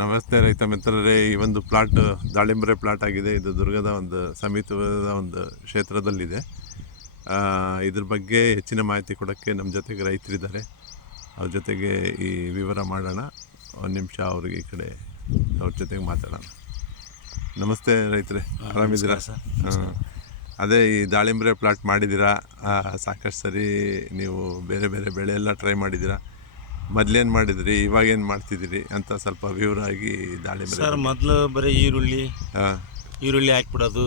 ನಮಸ್ತೆ ರೈತ ಮಿತ್ರರೇ. ಈ ಒಂದು ಪ್ಲಾಟ್ ದಾಳಿಂಬರೆ ಪ್ಲಾಟ್ ಆಗಿದೆ. ಇದು ದುರ್ಗದ ಒಂದು ಸಮೀಪದ ಒಂದು ಕ್ಷೇತ್ರದಲ್ಲಿದೆ. ಇದ್ರ ಬಗ್ಗೆ ಹೆಚ್ಚಿನ ಮಾಹಿತಿ ಕೊಡೋಕ್ಕೆ ನಮ್ಮ ಜೊತೆಗೆ ರೈತರಿದ್ದಾರೆ. ಅವ್ರ ಜೊತೆಗೆ ಈ ವಿವರ ಮಾಡೋಣ. ಒಂದು ನಿಮಿಷ ಅವ್ರಿಗೆ ಈ ಕಡೆ ಅವ್ರ ಜೊತೆಗೆ ಮಾತಾಡೋಣ. ನಮಸ್ತೆ ರೈತರೇ, ಆರಾಮಿದ್ದೀರಾ? ಅದೇ ಈ ದಾಳಿಂಬರೆ ಪ್ಲಾಟ್ ಮಾಡಿದ್ದೀರಾ, ಸಾಕಷ್ಟು ಸರಿ ನೀವು ಬೇರೆ ಬೇರೆ ಬೆಳೆ ಎಲ್ಲ ಟ್ರೈ ಮಾಡಿದ್ದೀರಾ. ಮೊದಲೇನು ಮಾಡಿದ್ರಿ, ಇವಾಗೇನು ಮಾಡ್ತಿದ್ದೀರಿ ಅಂತ ಸ್ವಲ್ಪ ವಿವರ ಆಗಿ ದಾಳಿಂಬರೆ. ಸರ್, ಮೊದಲು ಬರೀ ಈರುಳ್ಳಿ ಹಾಕ್ಬಿಡೋದು,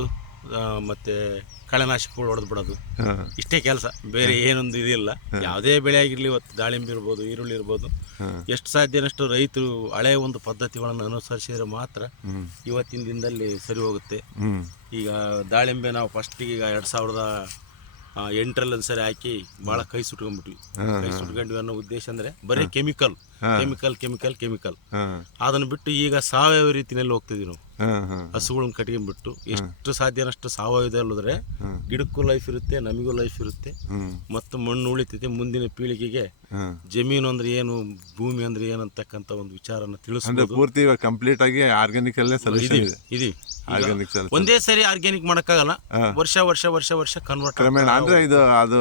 ಮತ್ತು ಕಳೆನಾಶಕಗಳು ಹೊಡೆದು ಬಿಡೋದು, ಇಷ್ಟೇ ಕೆಲಸ. ಬೇರೆ ಏನೊಂದು ಇದಿಲ್ಲ. ಯಾವುದೇ ಬೆಳೆ ಆಗಿರಲಿ, ಇವತ್ತು ದಾಳಿಂಬೆ ಇರ್ಬೋದು, ಈರುಳ್ಳಿ ಇರ್ಬೋದು, ಎಷ್ಟು ಸಾಧ್ಯನಷ್ಟು ರೈತರು ಹಳೆಯ ಒಂದು ಪದ್ಧತಿಗಳನ್ನು ಅನುಸರಿಸಿದ್ರೆ ಮಾತ್ರ ಇವತ್ತಿನ ದಿನದಲ್ಲಿ ಸರಿ ಹೋಗುತ್ತೆ. ಈಗ ದಾಳಿಂಬೆ ನಾವು ಫಸ್ಟಿಗೆ ಈಗ 2008ರಲ್ಲಿ ಒಂದ್ಸರಿ ಹಾಕಿ ಭಾಳ ಕೈ ಸುಟ್ಕೊಂಡ್ಬಿಟ್ವಿ. ಅನ್ನೋ ಉದ್ದೇಶ ಅಂದರೆ ಬರೀ ಕೆಮಿಕಲ್ ಅದನ್ನು ಬಿಟ್ಟು ಈಗ ಸಾವಯವ ರೀತಿಯಲ್ಲಿ ಹೋಗ್ತಿದ್ವಿ ನಾವು. ಹಸುಗಳನ್ನ ಕಟ್ಕೊಂಡ್ಬಿಟ್ಟು ಎಷ್ಟು ಸಾಧ್ಯನಷ್ಟು ಸಾವಯವದಲ್ಲಿ ಹೋದ್ರೆ ಗಿಡಕ್ಕೂ ಲೈಫ್ ಇರುತ್ತೆ, ನಮಗೂ ಲೈಫ್ ಇರುತ್ತೆ, ಮತ್ತು ಮಣ್ಣು ಉಳಿತೈತೆ. ಮುಂದಿನ ಪೀಳಿಗೆಗೆ ಜಮೀನು ಅಂದ್ರೆ ಏನು, ಭೂಮಿ ಅಂದ್ರೆ ಏನು ಅಂತಕ್ಕಂಥ ಒಂದು ವಿಚಾರನ ತಿಳಿಸ್ಬೋದು. ಪೂರ್ತಿ ಕಂಪ್ಲೀಟ್ ಆಗಿ ಆರ್ಗ್ಯಾನಿಕ್ ಅಲ್ಲೇ ಸೊಲ್ಯೂಷನ್ ಇದೆ. ಒಂದೇ ಸರಿ ಆರ್ಗ್ಯಾನಿಕ್ ಮಾಡಕ್ಕಾಗಲ್ಲ, ವರ್ಷ ವರ್ಷ ವರ್ಷ ವರ್ಷ ಕನ್ವರ್ಟ್ ಅಂದ್ರೆ ಅದು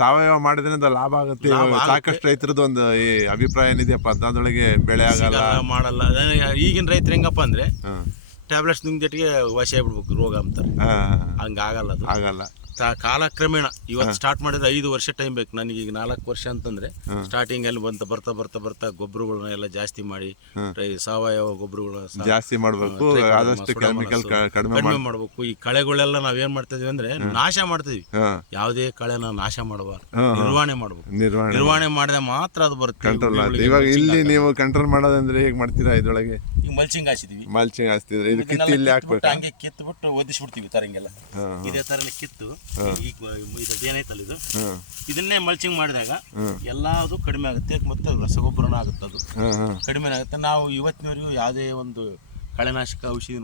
ಸಾವಯವ ಮಾಡಿದ್ರಿಂದ ಲಾಭ ಆಗುತ್ತೆ. ಸಾಕಷ್ಟು ರೈತರದ್ದು ಒಂದು ಈ ಅಭಿಪ್ರಾಯ ಏನಿದೆಯಪ್ಪ, ಅದರೊಳಗೆ ಬೆಳೆ ಆಗಲ್ಲ, ಮಾಡಲ್ಲ. ಈಗಿನ ರೈತರು ಹೆಂಗಪ್ಪ ಅಂದ್ರೆ ಟ್ಯಾಬ್ಲೆಟ್ಸ್ ಜೊತೆಗೆ ವಾಸಿ ಆಗ್ಬಿಡ್ಬೇಕು ರೋಗ ಅಂತಾರೆ. ಹಂಗಾಗಲ್ಲ, ಅದು ಆಗಲ್ಲ. ಕಾಲಕ್ರಮೇಣ ಇವತ್ತು ಸ್ಟಾರ್ಟ್ ಮಾಡಿದ್ರೆ 5 ವರ್ಷ ಟೈಮ್ ಬೇಕು. ನನಗೆ ಈಗ 4 ವರ್ಷ ಅಂತಂದ್ರೆ ಸ್ಟಾರ್ಟಿಂಗ್ ಅಲ್ಲಿ ಬರ್ತಾ ಗೊಬ್ಬರಗಳನ್ನ ಎಲ್ಲ ಜಾಸ್ತಿ ಮಾಡಿ, ಸಾವಯವ ಗೊಬ್ಬರಗಳನ್ನ ಜಾಸ್ತಿ ಮಾಡಬೇಕು, ಆದಷ್ಟು ಕೆಮಿಕಲ್ ಕಡಿಮೆ ಮಾಡಬೇಕು. ಈ ಕಳೆಗಳೆಲ್ಲ ನಾವೇನ್ ಮಾಡ್ತಾ ಇದೀವಿ ಅಂದ್ರೆ ನಾಶ ಮಾಡ್ತಿದ್ವಿ. ಯಾವುದೇ ಕಳೆನ ನಾಶ ಮಾಡಬಾರ್ದು, ನಿರ್ವಹಣೆ ಮಾಡ್ಬೇಕು. ನಿರ್ವಹಣೆ ಮಾಡಿದ್ರೆ ಮಾತ್ರ ಅದು ಬರುತ್ತೆ. ಇವಾಗ ಇಲ್ಲಿ ನೀವು ಕಂಟ್ರೋಲ್ ಮಾಡೋದಂದ್ರೆ ಹೇಗೆ ಮಾಡ್ತೀರಾ? ಇದ್ರೊಳಗೆ ಮಲ್ಚಿಂಗ್ ಹಾಸಿದೀವಿ. ಮಲ್ಚಿಂಗ್ ಹಾಸ್ತಿದ್ರೆ ಇದು ಕಿತ್ತು ಇಲ್ಲಿ ಹಾಕ್ಬೇಕು, ಹಂಗೆ ಕಿತ್ಬಿಟ್ಟು ಒದಿಸ್ಬಿಡ್ತೀವಿ. ತರಂಗೆಲ್ಲ ಇದೇ ತರ ಕಿತ್ತು ಏನೈತಲ್ಲ ಇದು, ಇದನ್ನೇ ಮಲ್ಚಿಂಗ್ ಮಾಡಿದಾಗ ಎಲ್ಲಾದು ಕಡಿಮೆ ಆಗುತ್ತೆ, ಮತ್ತೆ ರಸಗೊಬ್ಬರನ ಆಗುತ್ತೆ. ಅದು ಕಡಿಮೆ ಆಗುತ್ತೆ. ನಾವು ಇವತ್ತಿನವರೆಗೂ ಯಾವುದೇ ಒಂದು ಕಳೆನಾಶಕ ಔಷಧಿ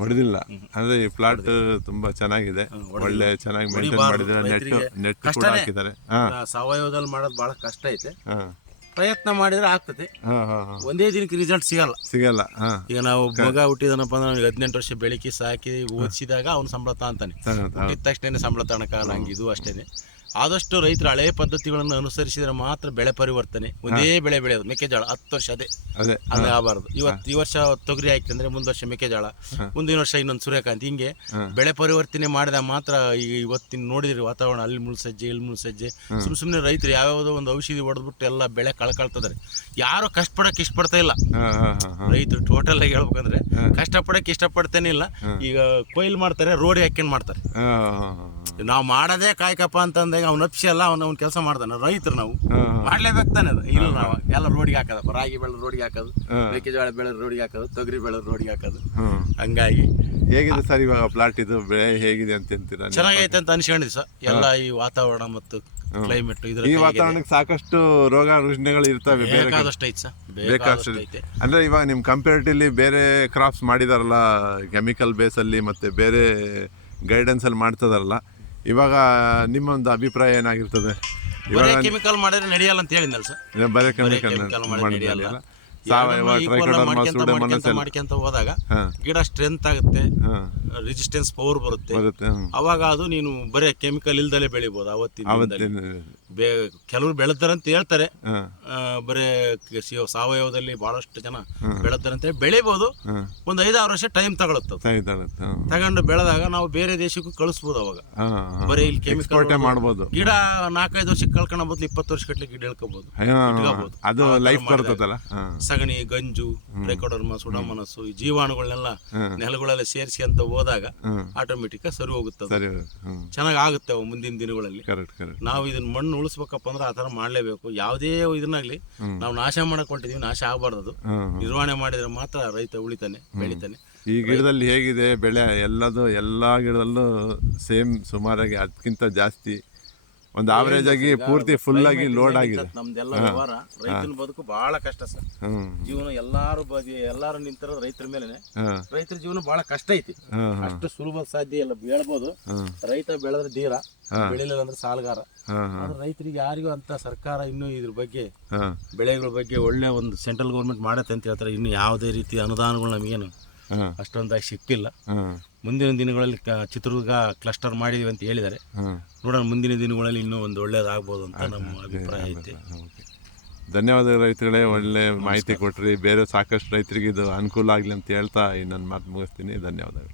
ಹೊಡೆದಿಲ್ಲ. ಅಂದ್ರೆ ಈ ಪ್ಲಾಟ್ ತುಂಬಾ ಚೆನ್ನಾಗಿದೆ, ಒಳ್ಳೆ ಚೆನ್ನಾಗಿ ಮೇಂಟೈನ್ ಮಾಡಿದ್ದಾರೆ. ನೆಟ್ ಕೂಡ ಹಾಕಿದ್ದಾರೆ. ಸಾವಯವದಲ್ಲಿ ಮಾಡೋದು ಬಹಳ ಕಷ್ಟ ಐತೆ. ಪ್ರಯತ್ನ ಮಾಡಿದ್ರೆ ಆಗ್ತದೆ. ಒಂದೇ ದಿನಕ್ಕೆ ರಿಸಲ್ಟ್ ಸಿಗಲ್ಲ. ಈಗ ನಾವು ಮಗ ಹುಟ್ಟಿದನಪ್ಪ ಅಂದ್ರೆ 18 ವರ್ಷ ಬೆಳಕಿ ಸಾಕಿ ಓದಿಸಿದಾಗ ಅವ್ನು ಸಂಬಳ ತಾಂತಾನೆ. ಹುಟ್ಟಿದ ತಕ್ಷಣ ಸಂಬಳ ತನಕಾಲ ಹಂಗಿದು ಅಷ್ಟೇನೆ. ಆದಷ್ಟು ರೈತರು ಹಳೆಯ ಪದ್ಧತಿಗಳನ್ನು ಅನುಸರಿಸಿದ್ರೆ ಮಾತ್ರ ಬೆಳೆ ಪರಿವರ್ತನೆ. ಒಂದೇ ಬೆಳೆ ಬೆಳೆಯೋದು. ಮೆಕ್ಕೆಜೋಳ 10 ವರ್ಷ ಅದೇ ಆಗಬಾರ್ದು. ಈ ವರ್ಷ ತೊಗರಿ ಹಾಕಿ ಅಂದ್ರೆ ಮುಂದ್ ವರ್ಷ ಮೆಕ್ಕೆಜೋಳ, ಮುಂದಿನ ವರ್ಷ ಇನ್ನೊಂದು ಸೂರ್ಯಕಾಂತಿ, ಹಿಂಗೆ ಬೆಳೆ ಪರಿವರ್ತನೆ ಮಾಡಿದ ಮಾತ್ರ. ಈಗ ಇವತ್ತಿನ ನೋಡಿದ್ರಿ ವಾತಾವರಣ, ಅಲ್ಲಿ ಮುಳ್ಸಜ್ಜೆ ಇಲ್ಲಿ ಮುಳ್ಸಜ್ಜೆ, ಸುಮ್ಮನೆ ರೈತರು ಯಾವ್ಯಾವುದೋ ಒಂದು ಔಷಧಿ ಹೊಡೆದ್ಬಿಟ್ಟು ಎಲ್ಲ ಬೆಳೆ ಕಳ್ಕೊಳ್ತಿದ್ದಾರೆ. ಯಾರು ಕಷ್ಟಪಡಕ್ಕೆ ಇಷ್ಟಪಡ್ತಾ ಇಲ್ಲ ರೈತರು. ಟೋಟಲ್ ಆಗಿ ಹೇಳ್ಬೇಕಂದ್ರೆ ಕಷ್ಟಪಡಕ್ಕೆ ಇಷ್ಟಪಡ್ತೇನೆ ಇಲ್ಲ. ಈಗ ಕೊಯ್ಲು ಮಾಡ್ತಾರೆ, ರೋಡ್ ಹಾಕ್ಯಂಡ್ ಮಾಡ್ತಾರೆ. ನಾವು ಮಾಡೋದೇ ಕಾಯ್ಕಪ್ಪ ಅಂತಂದಾಗ ಅವ್ನ ಅಪ್ಸಿ ಅಲ್ಲ, ಅವ್ನ ಕೆಲಸ ಮಾಡ್ತಾನೆ. ರೈತರು ನಾವು ಮಾಡ್ಲೇಬೇಕು ತಾನೆ. ಅದು ಇಲ್ಲ, ನಾವು ಎಲ್ಲ ರೋಡಿಗೆ ಹಾಕೋದು, ರಾಗಿ ಬೆಳೆ ರೋಡಿಗೆ ಹಾಕೋದು, ಮೆಕ್ಕೆಜೋಳ ಬೆಳೆ ರೋಡಿಗೆ ಹಾಕೋದು, ತೊಗರಿ ಬೆಳೆ ರೋಡಿಗೆ ಹಾಕೋದು. ಹಂಗಾಗಿ ಹೇಗಿದೆ ಸರ್ ಇವಾಗ ಪ್ಲಾಟ್ ಇದು ಬೆಳೆ ಹೇಗಿದೆ ಅಂತ ಅಂತೀರಾ? ಚೆನ್ನಾಗೈತೆ ಅಂತ ಅನ್ಸ್ಕೊಂಡಿದ್ವಿ ಸರ್. ಎಲ್ಲ ಈ ವಾತಾವರಣ ಮತ್ತು ಕ್ಲೈಮೇಟ್, ಈ ವಾತಾವರಣಕ್ಕೆ ಸಾಕಷ್ಟು ರೋಗ ರುಜಿನಗಳು ಇರ್ತವೆ, ಬೇಕಾದಷ್ಟು ಐತೆ ಸರ್, ಬೇಕಾದಷ್ಟು ಐತೆ. ಅಂದ್ರೆ ಇವಾಗ ನಿಮ್ ಕಂಪೇರಿಟಿವ್ಲಿ ಬೇರೆ ಕ್ರಾಪ್ಸ್ ಮಾಡಿದಾರಲ್ಲ ಕೆಮಿಕಲ್ ಬೇಸಲ್ಲಿ, ಮತ್ತೆ ಬೇರೆ ಗೈಡೆನ್ಸ್ ಅಲ್ಲಿ ಮಾಡ್ತದಾರಲ್ಲ, ಇವಾಗ ನಿಮ್ಮ ಒಂದು ಅಭಿಪ್ರಾಯ ಏನಾಗಿರ್ತದೆ? ಇವಾಗ ಕೆಮಿಕಲ್ ಮಾಡಿದ್ರೆ ನಡೆಯಲ್ಲ ಅಂತ ಹೇಳಿದ್ನಲ್ಲ ಸರ್. ಬರೀ ಕೆಮಿಕಲ್ ನಡೆಯಲ್ಲ. ಸಾವಯವ ಮಾಡ್ಕೊಂತ ಹೋದಾಗ ಗಿಡ ಸ್ಟ್ರೆಂತ್ ಆಗುತ್ತೆ, ರೆಸಿಸ್ಟೆನ್ಸ್ ಪವರ್ ಬರುತ್ತೆ. ಅವಾಗ ಅದು ನೀನು ಬರೀ ಕೆಮಿಕಲ್ ಇಲ್ದಲೇ ಬೆಳಿಬಹುದು. ಅವತ್ತಿನ ಕೆಲವರು ಬೆಳೆತಾರೆ ಅಂತ ಹೇಳ್ತಾರೆ, ಬರೀ ಸಾವಯವದಲ್ಲಿ ಬಹಳಷ್ಟು ಜನ ಬೆಳೆತಾರೆ ಅಂತ ಬೆಳಿಬಹುದು. ಒಂದು 5-6 ವರ್ಷ ಟೈಮ್ ತಗೊಂಡು ಬೆಳೆದಾಗ ನಾವು ಬೇರೆ ದೇಶಕ್ಕೂ ಕಳಿಸ್ಬೋದು. ಅವಾಗ ಬರೀ ಇಲ್ಲಿ ಕೆಮಿಕಲ್ ಮಾಡ್ಬೋದು. ಗಿಡ 4-5 ವರ್ಷಕ್ಕೆ ಕಳ್ಕೊಂಡ ಬದಲು 20 ವರ್ಷ ಕಟ್ಲಿಕ್ಕೆ ಗಿಡ ಇಟ್ಕೋಬಹುದು. ಸಗಣಿ, ಗಂಜು, ಟ್ರೈಕೋಡರ್ಮಾ, ಸುಡಾಮನಸ್ಸು, ಈ ಜೀವಾಣುಗಳನ್ನೆಲ್ಲ ನೆಲಗಳೆಲ್ಲ ಸೇರಿಸಿ ಅಂತ ಹೋದಾಗ ಆಟೋಮೆಟಿಕ್ ಸರಿ ಹೋಗುತ್ತದೆ, ಚೆನ್ನಾಗಿ ಆಗುತ್ತೆ ಅವು ಮುಂದಿನ ದಿನಗಳಲ್ಲಿ. ನಾವು ಇದನ್ನ ಮಣ್ಣು ಉಳಿಸ್ಬೇಕಪ್ಪ ಅಂದ್ರೆ ಆತರ ಮಾಡ್ಲೇಬೇಕು. ಯಾವುದೇ ಇದನ್ನಾಗ್ಲಿ ನಾವು ನಾಶ ಮಾಡಕ್ ಹೊಂಟಿದೀವಿ, ನಾಶ ಆಗಬಾರ್ದು. ನಿರ್ವಹಣೆ ಮಾಡಿದ್ರೆ ಮಾತ್ರ ರೈತ ಉಳಿತಾನೆ, ಬೆಳಿತಾನೆ. ಈ ಗಿಡದಲ್ಲಿ ಹೇಗಿದೆ ಬೆಳೆ? ಎಲ್ಲಾ ಗಿಡದಲ್ಲೂ ಸೇಮ್ ಸುಮಾರಾಗಿ ಅದಕ್ಕಿಂತ ಜಾಸ್ತಿ ಒಂದು ಆವರೇಜ್ ಆಗಿ ಪೂರ್ತಿ ಫುಲ್ ಆಗಿ ಲೋಡ್ ಆಗಿದೆ. ನಮ್ದೆಲ್ಲ ವ್ಯವಹಾರ ರೈತನ ಬದುಕು ಬಹಳ ಕಷ್ಟ ಸರ್. ಜೀವನ ಎಲ್ಲಾರು ನಿಂತಿರೋದು ರೈತರ ಮೇಲೆನೆ. ರೈತರ ಜೀವನ ಬಹಳ ಕಷ್ಟ ಐತಿ. ಅಷ್ಟು ಸುಲಭ ಸಾಧ್ಯ ಇಲ್ಲ ಹೇಳ್ಬೋದು. ರೈತ ಬೆಳೆದ್ರೆ ಧೀರ, ಬೆಳಿಲಿಲ್ಲ ಅಂದ್ರೆ ಸಾಲಗಾರ. ಆದ್ರೆ ರೈತರಿಗೆ ಯಾರಿಗೂ ಅಂತ ಸರ್ಕಾರ ಇನ್ನೂ ಇದ್ರ ಬಗ್ಗೆ ಬೆಳೆಗಳ ಬಗ್ಗೆ ಒಳ್ಳೆ ಒಂದು ಸೆಂಟ್ರಲ್ ಗೌರ್ಮೆಂಟ್ ಮಾಡತ್ತೆ ಅಂತ ಹೇಳ್ತಾರೆ. ಇನ್ನು ಯಾವುದೇ ರೀತಿಯ ಅನುದಾನಗಳು ನಮಗೇನು ಅಷ್ಟೊಂದಾಗಿ ಸಿಕ್ಕಿಲ್ಲ. ಮುಂದಿನ ದಿನಗಳಲ್ಲಿ ಚಿತ್ರದುರ್ಗ ಕ್ಲಸ್ಟರ್ ಮಾಡಿದೀವಿ ಅಂತ ಹೇಳಿದ್ದಾರೆ. ನೋಡೋಣ ಮುಂದಿನ ದಿನಗಳಲ್ಲಿ ಇನ್ನೂ ಒಂದು ಒಳ್ಳೇದಾಗ್ಬೋದು ಅಂತ ನಮ್ಮ ಅಭಿಪ್ರಾಯ ಐತೆ. ಧನ್ಯವಾದ ರೈತಗಳೇ, ಒಳ್ಳೆ ಮಾಹಿತಿ ಕೊಟ್ರಿ. ಬೇರೆ ಸಾಕಷ್ಟು ರೈತರಿಗೆ ಇದು ಅನುಕೂಲ ಆಗಲಿ ಅಂತ ಹೇಳ್ತಾ ನನ್ನ ಮಾತು ಮುಗಿಸ್ತೀನಿ. ಧನ್ಯವಾದಗಳು.